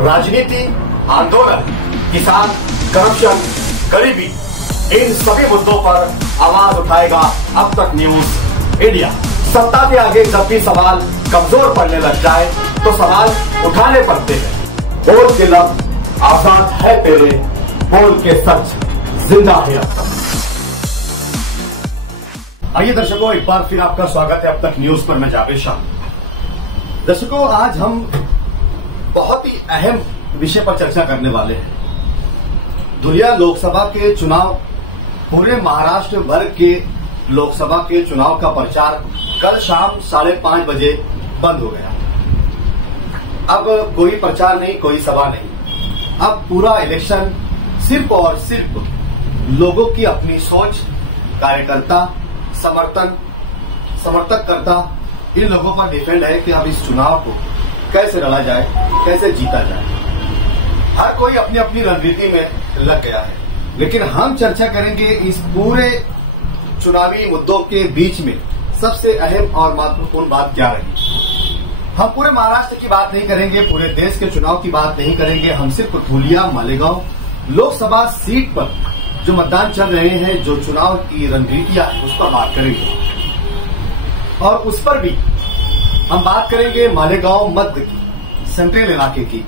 राजनीति, आंदोलन, किसान, करप्शन, गरीबी, इन सभी मुद्दों पर आवाज उठाएगा अब तक न्यूज इंडिया। सत्ता के आगे जब भी सवाल कमजोर पड़ने लग जाए तो सवाल उठाने पड़ते हैं। बोल के लफ्ज आजाद है तेरे, बोल के सच जिंदा है अब तक। आइए दर्शकों, एक बार फिर आपका स्वागत है अब तक न्यूज पर। मैं जावेद शाह। दर्शकों, आज हम बहुत ही अहम विषय पर चर्चा करने वाले हैं। दुनिया लोकसभा के चुनाव, पूरे महाराष्ट्र भर के लोकसभा के चुनाव का प्रचार कल शाम 5:30 बजे बंद हो गया। अब कोई प्रचार नहीं, कोई सभा नहीं। अब पूरा इलेक्शन सिर्फ और सिर्फ लोगों की अपनी सोच, कार्यकर्ता, समर्थककर्ता, इन लोगों पर डिपेंड है कि अब इस चुनाव को कैसे लड़ा जाए, कैसे जीता जाए। हर कोई अपनी अपनी रणनीति में लग गया है, लेकिन हम चर्चा करेंगे इस पूरे चुनावी मुद्दों के बीच में सबसे अहम और महत्वपूर्ण बात क्या रही। हम पूरे महाराष्ट्र की बात नहीं करेंगे, पूरे देश के चुनाव की बात नहीं करेंगे। हम सिर्फ धुलिया, मालेगांव लोकसभा सीट पर जो मतदान चल रहे हैं, जो चुनाव की रणनीतियां हैं, उस पर बात करेंगे। और उस पर भी हम बात करेंगे मालेगांव मध्य की, सेंट्रल इलाके की,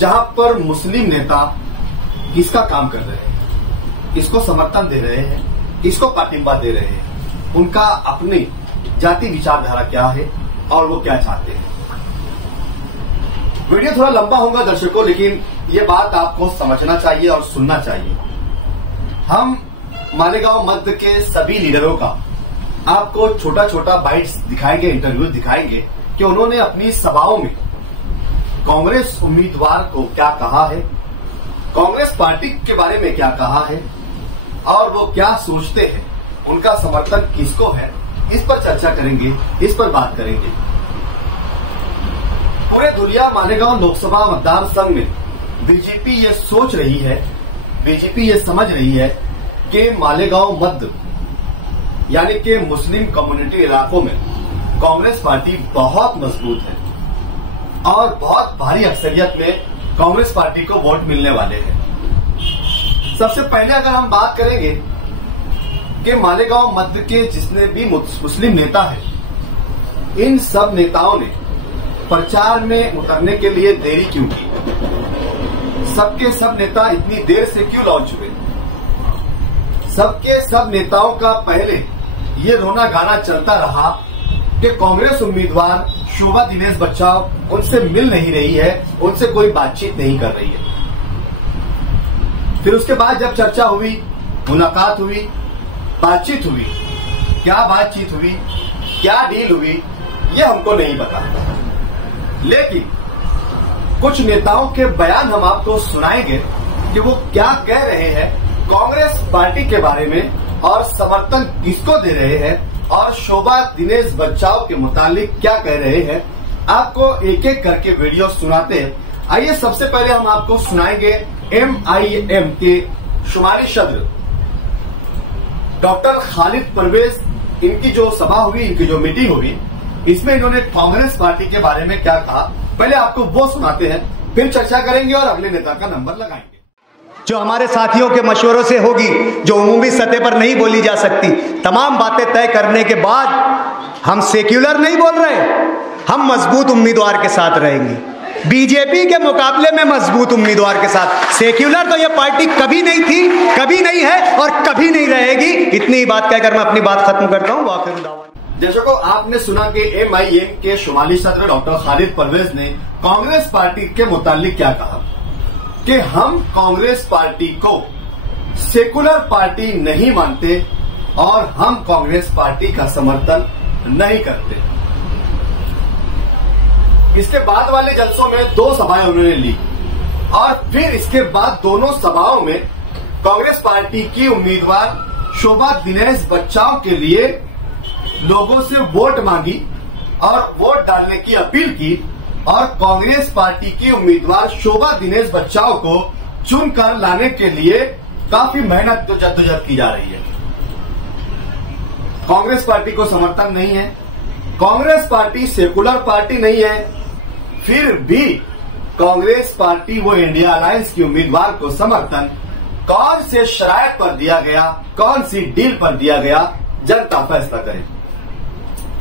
जहां पर मुस्लिम नेता किसका काम कर रहे हैं, किसको समर्थन दे रहे हैं, किसको पार्टिंबा दे रहे हैं, उनका अपनी जाति विचारधारा क्या है और वो क्या चाहते हैं। वीडियो थोड़ा लंबा होगा दर्शकों, लेकिन ये बात आपको समझना चाहिए और सुनना चाहिए। हम मालेगांव मध्य के सभी लीडरों का आपको छोटा छोटा बाइट्स दिखाएंगे, इंटरव्यू दिखाएंगे कि उन्होंने अपनी सभाओं में कांग्रेस उम्मीदवार को क्या कहा है, कांग्रेस पार्टी के बारे में क्या कहा है और वो क्या सोचते हैं, उनका समर्थन किसको है, इस पर चर्चा करेंगे, इस पर बात करेंगे। पूरे धुलिया मालेगांव लोकसभा मतदार संघ में बीजेपी ये सोच रही है, बीजेपी ये समझ रही है कि मालेगांव मध्य यानी कि मुस्लिम कम्युनिटी इलाकों में कांग्रेस पार्टी बहुत मजबूत है और बहुत भारी अक्सरियत में कांग्रेस पार्टी को वोट मिलने वाले हैं। सबसे पहले अगर हम बात करेंगे कि मालेगांव मध्य के जितने भी मुस्लिम नेता हैं, इन सब नेताओं ने प्रचार में उतरने के लिए देरी क्यों की, सबके सब नेता इतनी देर से क्यों लौट चुके। सबके सब नेताओं का पहले ये रोना गाना चलता रहा कि कांग्रेस उम्मीदवार शोभा दिनेश बच्चाव उनसे मिल नहीं रही है, उनसे कोई बातचीत नहीं कर रही है। फिर उसके बाद जब चर्चा हुई, मुलाकात हुई, बातचीत हुई, क्या बातचीत हुई, क्या डील हुई, ये हमको नहीं पता। लेकिन कुछ नेताओं के बयान हम आपको सुनाएंगे कि वो क्या कह रहे हैं कांग्रेस पार्टी के बारे में और समर्थन किसको दे रहे हैं और शोभा दिनेश बच्चाव के मुतालिक क्या कह रहे हैं। आपको एक एक करके वीडियो सुनाते हैं। आइए सबसे पहले हम आपको सुनाएंगे MIM के शुमारी सदर डॉक्टर खालिद परवेज, इनकी जो सभा हुई, इनकी जो मीटिंग हुई, इसमें इन्होंने कांग्रेस पार्टी के बारे में क्या कहा, पहले आपको वो सुनाते हैं, फिर चर्चा करेंगे और अगले नेता का नंबर लगाएंगे। जो हमारे साथियों के मशवरों से होगी, जो उमूमी सतह पर नहीं बोली जा सकती, तमाम बातें तय करने के बाद हम सेक्युलर नहीं बोल रहे, हम मजबूत उम्मीदवार के साथ रहेंगे, बीजेपी के मुकाबले में मजबूत उम्मीदवार के साथ। सेक्युलर तो यह पार्टी कभी नहीं थी, कभी नहीं है और कभी नहीं रहेगी। इतनी ही बात कहकर मैं अपनी बात खत्म करता हूँ। वाखिर दावा। दर्शकों, आपने सुना कि MIM के शुमारी सदर डॉक्टर खालिद परवेज ने कांग्रेस पार्टी के मुतालिक क्या कहा कि हम कांग्रेस पार्टी को सेकुलर पार्टी नहीं मानते और हम कांग्रेस पार्टी का समर्थन नहीं करते। इसके बाद वाले जलसों में 2 सभाएं उन्होंने ली और फिर इसके बाद दोनों सभाओं में कांग्रेस पार्टी की उम्मीदवार शोभा दिनेश बच्चाव के लिए लोगों से वोट मांगी और वोट डालने की अपील की और कांग्रेस पार्टी की उम्मीदवार शोभा दिनेश बच्चाव को चुनकर लाने के लिए काफी मेहनत जद्दोजहद की जा रही है। कांग्रेस पार्टी को समर्थन नहीं है, कांग्रेस पार्टी सेकुलर पार्टी नहीं है, फिर भी कांग्रेस पार्टी व इंडिया अलायंस की उम्मीदवार को समर्थन कौन से शरायत पर दिया गया, कौन सी डील पर दिया गया, जनता फैसला करे।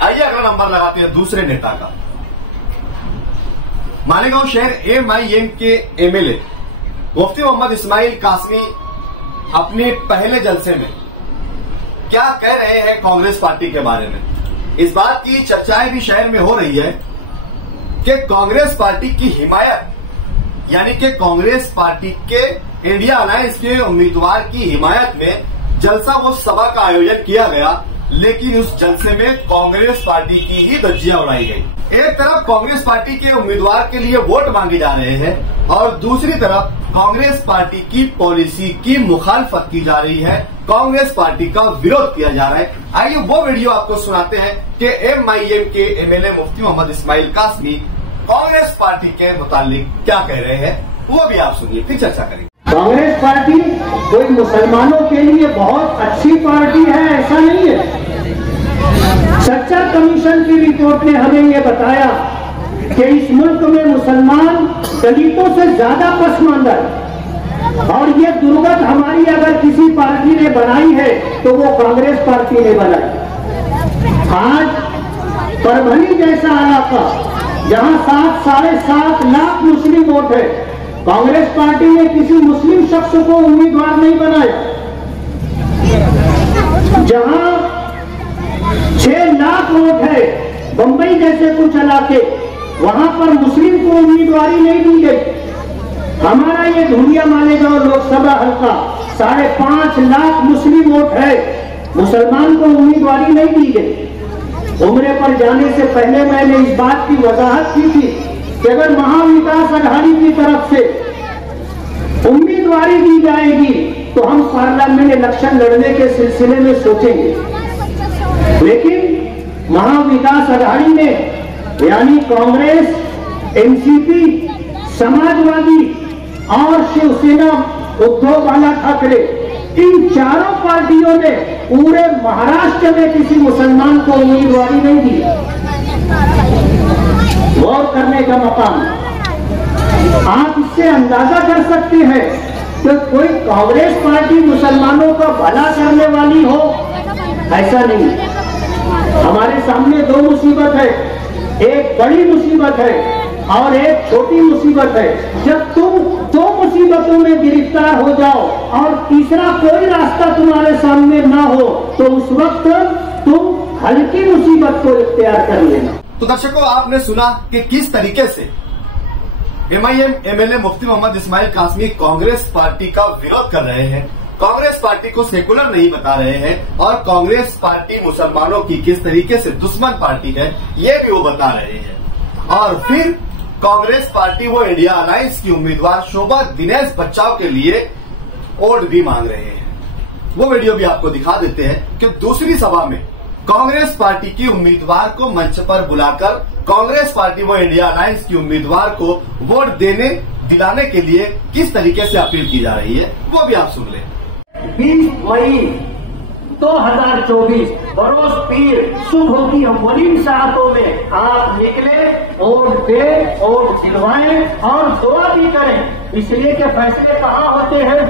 आइए अगला नंबर लगाते हैं दूसरे नेता का। मालेगांव शहर MIM के MLA मुफ्ती मोहम्मद इस्माइल कासमी अपने पहले जलसे में क्या कह रहे हैं कांग्रेस पार्टी के बारे में। इस बात की चर्चाएं भी शहर में हो रही है कि कांग्रेस पार्टी की हिमायत, यानी कि कांग्रेस पार्टी के इंडिया अलायंस के उम्मीदवार की हिमायत में जलसा व सभा का आयोजन किया गया, लेकिन उस जलसे में कांग्रेस पार्टी की ही धज्जियां उड़ाई गई। एक तरफ कांग्रेस पार्टी के उम्मीदवार के लिए वोट मांगे जा रहे हैं और दूसरी तरफ कांग्रेस पार्टी की पॉलिसी की मुखालफत की जा रही है, कांग्रेस पार्टी का विरोध किया जा रहा है। आइए वो वीडियो आपको सुनाते हैं कि MIM के MLA मुफ्ती मोहम्मद इस्माइल कासमी कांग्रेस पार्टी के मुतालिक क्या कह रहे हैं, वो भी आप सुनिए, फिर चर्चा करेंगे। कांग्रेस पार्टी कोई मुसलमानों के लिए बहुत अच्छी पार्टी है, ऐसा नहीं है। चर्चा कमीशन की रिपोर्ट ने हमें ये बताया कि इस मुल्क में मुसलमान दलितों से ज्यादा पसमानदा है और ये दुर्गत हमारी अगर किसी पार्टी ने बनाई है तो वो कांग्रेस पार्टी ने बनाई। आज परभनी जैसा इलाका जहां 7-7.5 लाख मुस्लिम वोट है, कांग्रेस पार्टी ने किसी मुस्लिम शख्स को उम्मीदवार नहीं बनाया। जहां 6 लाख वोट है बंबई जैसे कुछ इलाके, वहां पर मुस्लिम को उम्मीदवारी नहीं दी गई। हमारा ये धुलिया मालेगांव लोकसभा हल्का 5.5 लाख मुस्लिम वोट है, मुसलमान को उम्मीदवारी नहीं दी गई। उम्रे पर जाने से पहले मैंने इस बात की वजाहत की थी कि अगर महाविकास अघाड़ी की तरफ से उम्मीदवारी दी जाएगी तो हम पार्लियामेंट इलेक्शन लड़ने के सिलसिले में सोचेंगे, लेकिन महाविकास अघाड़ी ने यानी कांग्रेस, NCP, समाजवादी और शिवसेना उद्धव बाला ठाकरे, इन चारों पार्टियों ने पूरे महाराष्ट्र में किसी मुसलमान को उम्मीदवारी नहीं दी। गौर करने का मकाम, आप इससे अंदाजा कर सकते हैं कि कोई कांग्रेस पार्टी मुसलमानों का भला करने वाली हो, ऐसा नहीं। हमारे सामने 2 मुसीबत है, एक बड़ी मुसीबत है और एक छोटी मुसीबत है। जब तुम 2 मुसीबतों में गिरफ्तार हो जाओ और तीसरा कोई रास्ता तुम्हारे सामने ना हो तो उस वक्त तुम हल्की मुसीबत को इख्तियार कर लेना। तो दर्शकों, आपने सुना कि किस तरीके से MIM MLA मुफ्ती मोहम्मद इस्माइल कासमी कांग्रेस पार्टी का विरोध कर रहे हैं, कांग्रेस पार्टी को सेकुलर नहीं बता रहे हैं और कांग्रेस पार्टी मुसलमानों की किस तरीके से दुश्मन पार्टी है ये भी वो बता रहे हैं। और फिर कांग्रेस पार्टी वो इंडिया अलायंस की उम्मीदवार शोभा दिनेश बच्चाव के लिए वोट भी मांग रहे हैं। वो वीडियो भी आपको दिखा देते हैं कि दूसरी सभा में कांग्रेस पार्टी की उम्मीदवार को मंच पर बुलाकर कांग्रेस पार्टी व इंडिया अलायंस की उम्मीदवार को वोट दिलाने के लिए किस तरीके से अपील की जा रही है, वो भी आप सुन लें। 20 मई 2024 बरोज पीर सुबह की अव्वलीन सातों में आप निकले, वोट दे, वोट दिलवाएं और दुआ भी करें। इसलिए कि फैसले कहाँ होते हैं?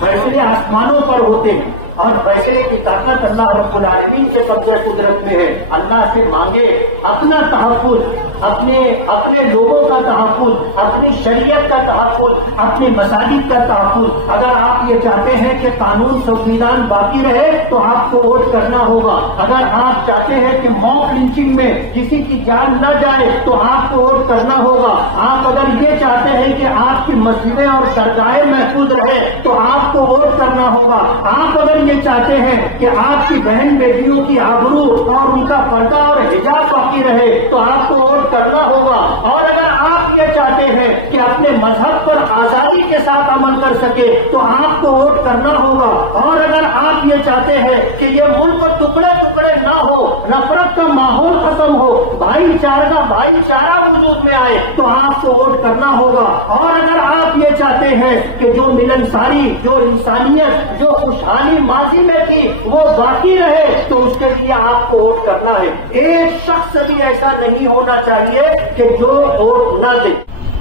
फैसले आसमानों पर होते हैं और फैसले की ताकत अल्लाह रब्बुल आलमीन के कब्ज़े कुदरत में है। अल्लाह से मांगे अपना तहफ़्फ़ुज़, अपने लोगों का तहफ़्फ़ुज़, अपनी शरीयत का तहफ़्फ़ुज़, अपनी मसाजिद का तहफ़्फ़ुज़। अगर आप ये चाहते हैं कि कानून संविधान बाकी रहे तो आपको वोट करना होगा। अगर आप चाहते हैं कि मॉब लिंचिंग में किसी की जान न जाए तो आपको वोट करना होगा। आप अगर ये चाहते हैं कि आपकी मस्जिदें और दरगाहें महफूज रहे तो आपको वोट करना होगा। आप अगर ये चाहते हैं कि आपकी बहन बेटियों की आबरू और उनका पर्दा और हिजाब बाकी रहे तो आपको वोट करना होगा। और अगर आप ये चाहते हैं कि अपने मजहब पर आजादी के साथ अमल कर सके तो आपको वोट करना होगा। और अगर आप ये चाहते हैं कि ये मुल्क टुकड़े टुकड़े ना हो, नफरत का माहौल खत्म हो, भाईचारा वजूद में आए तो आपको वोट करना होगा। और अगर आप ये चाहते हैं कि जो मिलनसारी, जो इंसानियत, जो खुशहाली माजी में थी वो बाकी रहे तो उसके लिए आपको वोट करना है। एक शख्स भी ऐसा नहीं होना चाहिए कि जो वोट न दे।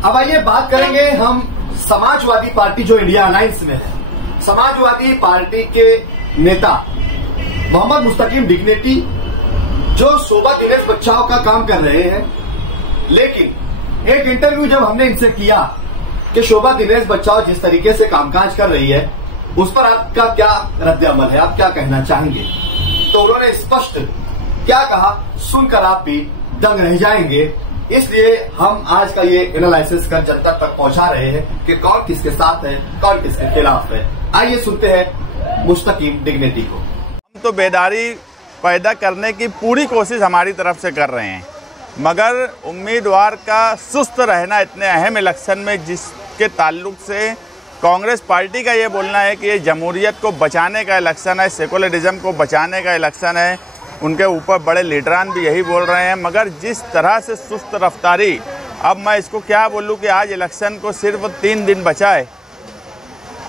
अब आइए बात करेंगे हम समाजवादी पार्टी जो इंडिया अलायंस में है। समाजवादी पार्टी के नेता मोहम्मद मुस्तकीम डिग्नेटी जो शोभा दिनेश बच्चाओं का काम कर रहे हैं, लेकिन एक इंटरव्यू जब हमने इनसे किया कि शोभा दिनेश बच्चाओ जिस तरीके से कामकाज कर रही है उस पर आपका क्या रद्द-ए-अमल है, आप क्या कहना चाहेंगे, तो उन्होंने स्पष्ट क्या कहा सुनकर आप भी दंग रह जाएंगे। इसलिए हम आज का ये एनालिसिस कर जनता तक पहुंचा रहे हैं कि कौन किसके साथ है, कौन किसके खिलाफ है। आइए सुनते हैं मुस्तकीम डिग्नेटी को। हम तो बेदारी पैदा करने की पूरी कोशिश हमारी तरफ से कर रहे हैं, मगर उम्मीदवार का सुस्त रहना इतने अहम इलेक्शन में जिसके ताल्लुक से कांग्रेस पार्टी का ये बोलना है कि ये जमहूरियत को बचाने का इलेक्शन है, सेकुलरिज्म को बचाने का इलेक्शन है, उनके ऊपर बड़े लीडरान भी यही बोल रहे हैं। मगर जिस तरह से सुस्त रफ्तारी, अब मैं इसको क्या बोलूं कि आज इलेक्शन को सिर्फ 3 दिन बचा है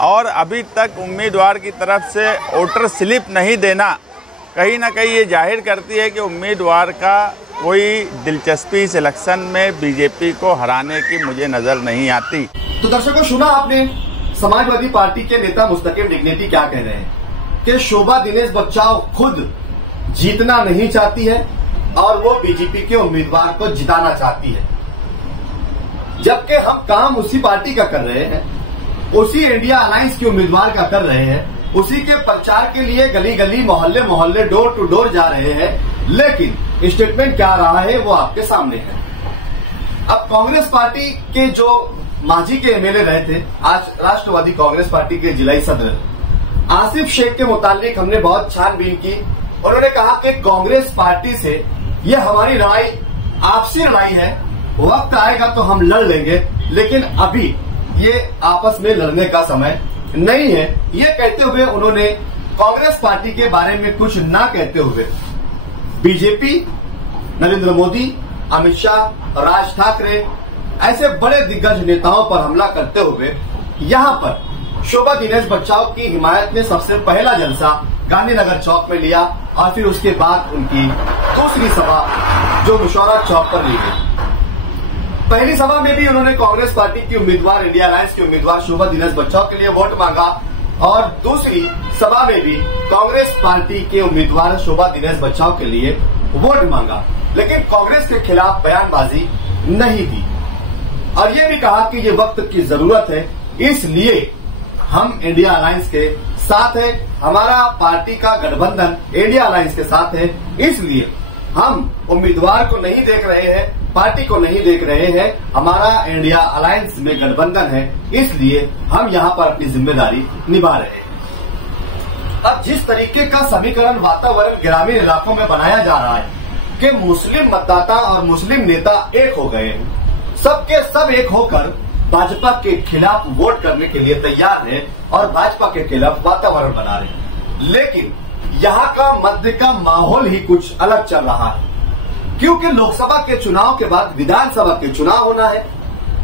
और अभी तक उम्मीदवार की तरफ से वोटर स्लिप नहीं देना कहीं ना कहीं ये जाहिर करती है कि उम्मीदवार का कोई दिलचस्पी इस इलेक्शन में बीजेपी को हराने की मुझे नज़र नहीं आती। तो दर्शकों, सुना आपने समाजवादी पार्टी के नेता मुस्तकीम डिग्नेटी क्या कह रहे हैं कि शोभा दिनेश बच्चाओ खुद जीतना नहीं चाहती है और वो बीजेपी के उम्मीदवार को जिताना चाहती है, जबकि हम काम उसी पार्टी का कर रहे हैं, उसी इंडिया अलायंस के उम्मीदवार का कर रहे हैं, उसी के प्रचार के लिए गली गली मोहल्ले मोहल्ले डोर टू डोर जा रहे हैं, लेकिन स्टेटमेंट क्या रहा है वो आपके सामने है। अब कांग्रेस पार्टी के जो मांझी के एमएलए रहे थे, आज राष्ट्रवादी कांग्रेस पार्टी के जिलाई सदर आसिफ शेख के मुतालिक हमने बहुत छानबीन की। उन्होंने कहा कि कांग्रेस पार्टी से ये हमारी लड़ाई आपसी लड़ाई है, वक्त आएगा तो हम लड़ लेंगे, लेकिन अभी ये आपस में लड़ने का समय नहीं है। ये कहते हुए उन्होंने कांग्रेस पार्टी के बारे में कुछ ना कहते हुए बीजेपी, नरेंद्र मोदी, अमित शाह, राज ठाकरे ऐसे बड़े दिग्गज नेताओं पर हमला करते हुए यहां पर शोभा दिनेश बच्चाओ की हिमायत में सबसे पहला जलसा गांधीनगर चौक में लिया और फिर उसके बाद उनकी दूसरी सभा जो मुशौरा चौक पर ली गई। पहली सभा में भी उन्होंने कांग्रेस पार्टी की उम्मीदवार, इंडिया अलायंस की उम्मीदवार शोभा दिनेश बच्चाओ के लिए वोट मांगा और दूसरी सभा में भी कांग्रेस पार्टी के उम्मीदवार शोभा दिनेश बच्चाओ के लिए वोट मांगा, लेकिन कांग्रेस के खिलाफ बयानबाजी नहीं दी और ये भी कहा कि ये वक्त की जरूरत है, इसलिए हम इंडिया अलायंस के साथ है, हमारा पार्टी का गठबंधन इंडिया अलायंस के साथ है, इसलिए हम उम्मीदवार को नहीं देख रहे हैं, पार्टी को नहीं देख रहे हैं, हमारा इंडिया अलायंस में गठबंधन है, इसलिए हम यहाँ पर अपनी जिम्मेदारी निभा रहे हैं। अब जिस तरीके का समीकरण वातावरण ग्रामीण इलाकों में बनाया जा रहा है कि मुस्लिम मतदाता और मुस्लिम नेता एक हो गए हैं, सबके सब एक होकर भाजपा के खिलाफ वोट करने के लिए तैयार है और भाजपा के खिलाफ वातावरण बना रहे हैं, लेकिन यहाँ का मध्य का माहौल ही कुछ अलग चल रहा है, क्योंकि लोकसभा के चुनाव के बाद विधानसभा के चुनाव होना है,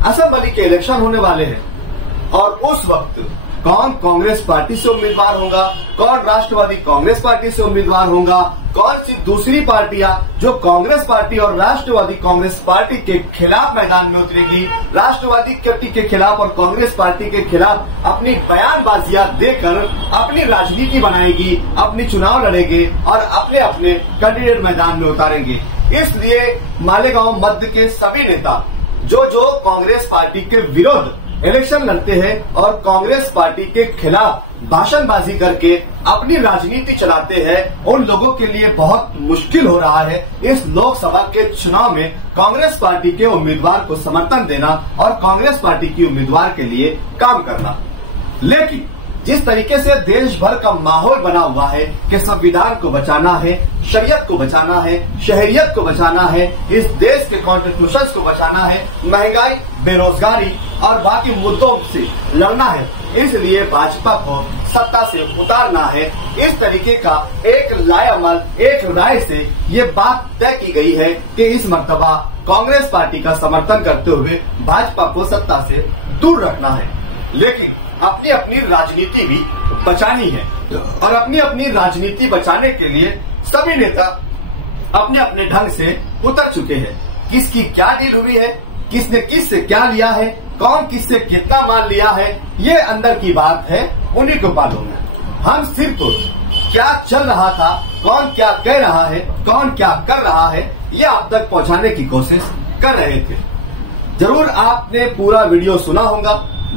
असेंबली के इलेक्शन होने वाले हैं और उस वक्त कौन कांग्रेस पार्टी से उम्मीदवार होगा, कौन राष्ट्रवादी कांग्रेस पार्टी से उम्मीदवार होगा, कौन सी दूसरी पार्टियां जो कांग्रेस पार्टी और राष्ट्रवादी कांग्रेस पार्टी के खिलाफ मैदान में उतरेगी, राष्ट्रवादी पार्टी के खिलाफ और कांग्रेस पार्टी के खिलाफ अपनी बयानबाजियां देकर अपनी राजनीति बनाएगी, अपनी चुनाव लड़ेंगे और अपने अपने कैंडिडेट मैदान में उतारेंगे। इसलिए मालेगांव मध्य के सभी नेता जो कांग्रेस पार्टी के विरुद्ध इलेक्शन लड़ते हैं और कांग्रेस पार्टी के खिलाफ भाषणबाजी करके अपनी राजनीति चलाते हैं, उन लोगों के लिए बहुत मुश्किल हो रहा है इस लोकसभा के चुनाव में कांग्रेस पार्टी के उम्मीदवार को समर्थन देना और कांग्रेस पार्टी की उम्मीदवार के लिए काम करना। लेकिन जिस तरीके से देश भर का माहौल बना हुआ है कि संविधान को बचाना है, शरीयत को बचाना है, शहरियत को बचाना है, इस देश के कॉन्स्टिट्यूशन को बचाना है, महंगाई, बेरोजगारी और बाकी मुद्दों से लड़ना है, इसलिए भाजपा को सत्ता से उतारना है। इस तरीके का एक लाएअमल, एक राय से ये बात तय की गई है कि इस मर्तबा कांग्रेस पार्टी का समर्थन करते हुए भाजपा को सत्ता से दूर रखना है, लेकिन अपनी अपनी राजनीति भी बचानी है और अपनी अपनी राजनीति बचाने के लिए सभी नेता अपने अपने ढंग से उतर चुके हैं। किसकी क्या डील हुई है, किसने किससे क्या लिया है, कौन किससे कितना माल लिया है, ये अंदर की बात है, उन्हीं को मालूम है। हम सिर्फ क्या चल रहा था, कौन क्या कह रहा है, कौन क्या कर रहा है, ये आप तक पहुंचाने की कोशिश कर रहे थे। जरूर आपने पूरा वीडियो सुना होगा,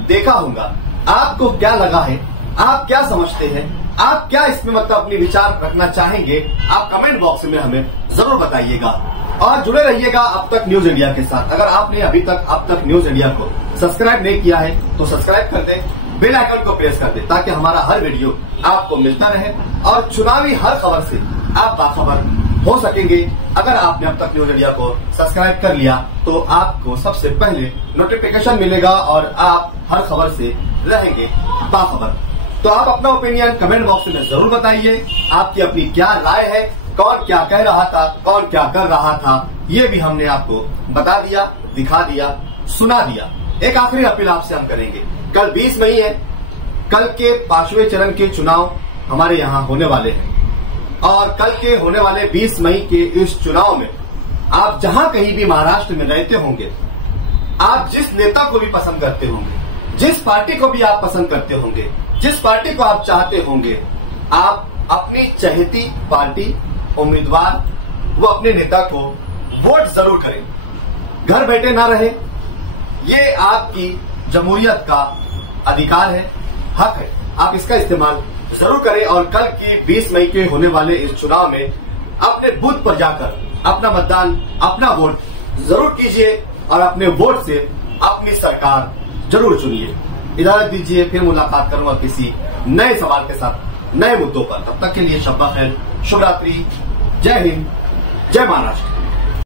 देखा होगा। आपको क्या लगा है, आप क्या समझते हैं, आप क्या इसमें मतलब अपनी विचार रखना चाहेंगे, आप कमेंट बॉक्स में हमें जरूर बताइएगा। और जुड़े रहिएगा अब तक न्यूज इंडिया के साथ। अगर आपने अभी तक अब तक न्यूज इंडिया को सब्सक्राइब नहीं किया है तो सब्सक्राइब कर दें, बेल आइकन को प्रेस कर दें, ताकि हमारा हर वीडियो आपको मिलता रहे और चुनावी हर खबर से आप बाखबर हो सकेंगे। अगर आपने अब तक न्यूज इंडिया को सब्सक्राइब कर लिया तो आपको सबसे पहले नोटिफिकेशन मिलेगा और आप हर खबर से रहेंगे बाखबर। तो आप अपना ओपिनियन कमेंट बॉक्स में जरूर बताइए, आपकी अपनी क्या राय है, कौन क्या कह रहा था, कौन क्या कर रहा था, ये भी हमने आपको बता दिया, दिखा दिया, सुना दिया। एक आखिरी अपील आपसे हम करेंगे, कल 20 मई है, कल के 5वें चरण के चुनाव हमारे यहाँ होने वाले हैं और कल के होने वाले 20 मई के इस चुनाव में आप जहां कहीं भी महाराष्ट्र में रहते होंगे, आप जिस नेता को भी पसंद करते होंगे, जिस पार्टी को भी आप पसंद करते होंगे, जिस पार्टी को आप चाहते होंगे, आप अपनी चहेती पार्टी उम्मीदवार वो अपने नेता को वोट जरूर करें। घर बैठे ना रहे, ये आपकी जमहूरियत का अधिकार है, हक है, आप इसका इस्तेमाल जरूर करें। और कल की 20 मई के होने वाले इस चुनाव में अपने बूथ पर जाकर अपना मतदान, अपना वोट जरूर कीजिए और अपने वोट से अपनी सरकार जरूर चुनिए। इजाजत दीजिए, फिर मुलाकात करूंगा किसी नए सवाल के साथ, नए मुद्दों पर। तब तक के लिए शब्बा खैर, शुभ रात्रि, जय हिंद, जय महाराष्ट्र।